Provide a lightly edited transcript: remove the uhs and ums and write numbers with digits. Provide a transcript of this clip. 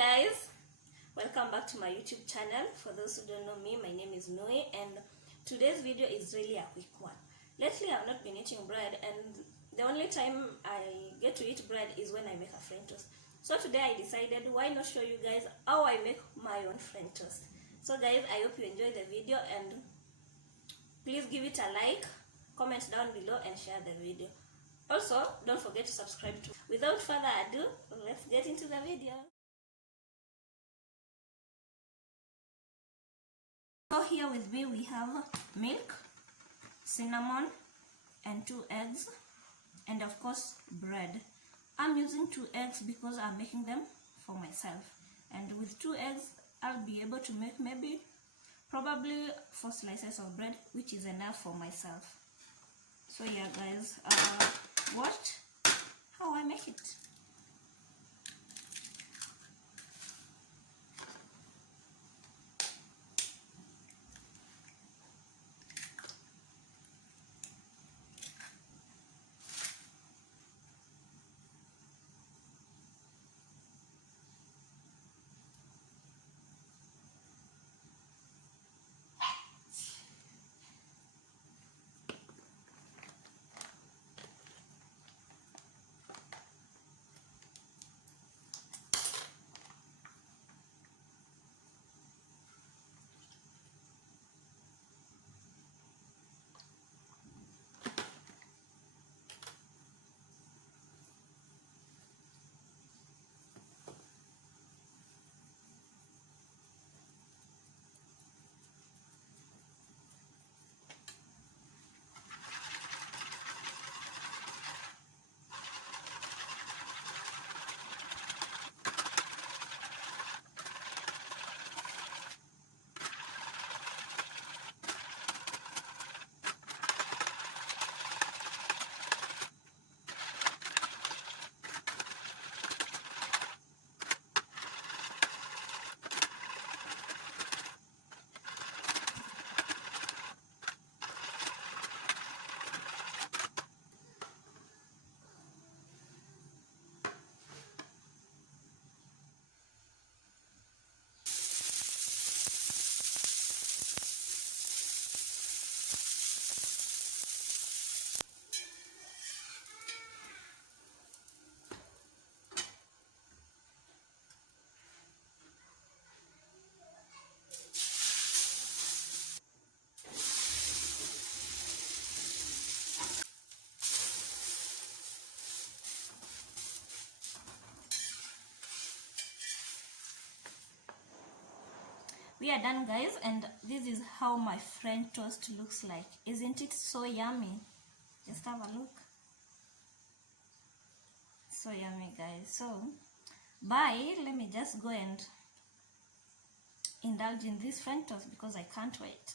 guys, welcome back to my YouTube channel. For those who don't know me, my name is Noe, and today's video is really a quick one. Lately I've not been eating bread, and the only time I get to eat bread is when I make a French toast. So today I decided, why not show you guys how I make my own French toast. So guys, I hope you enjoy the video, and please give it a like, comment down below, and share the video. Also, don't forget to subscribe too. Without further ado, let's get into the video. So here with me we have milk, cinnamon, and 2 eggs, and of course bread. I'm using 2 eggs because I'm making them for myself, and with 2 eggs I'll be able to make probably 4 slices of bread, which is enough for myself. So yeah guys, watch how I make it. We are done guys, and this is how my French toast looks like. Isn't it so yummy? Just have a look. So yummy guys. So bye, let me just go and indulge in this French toast because I can't wait.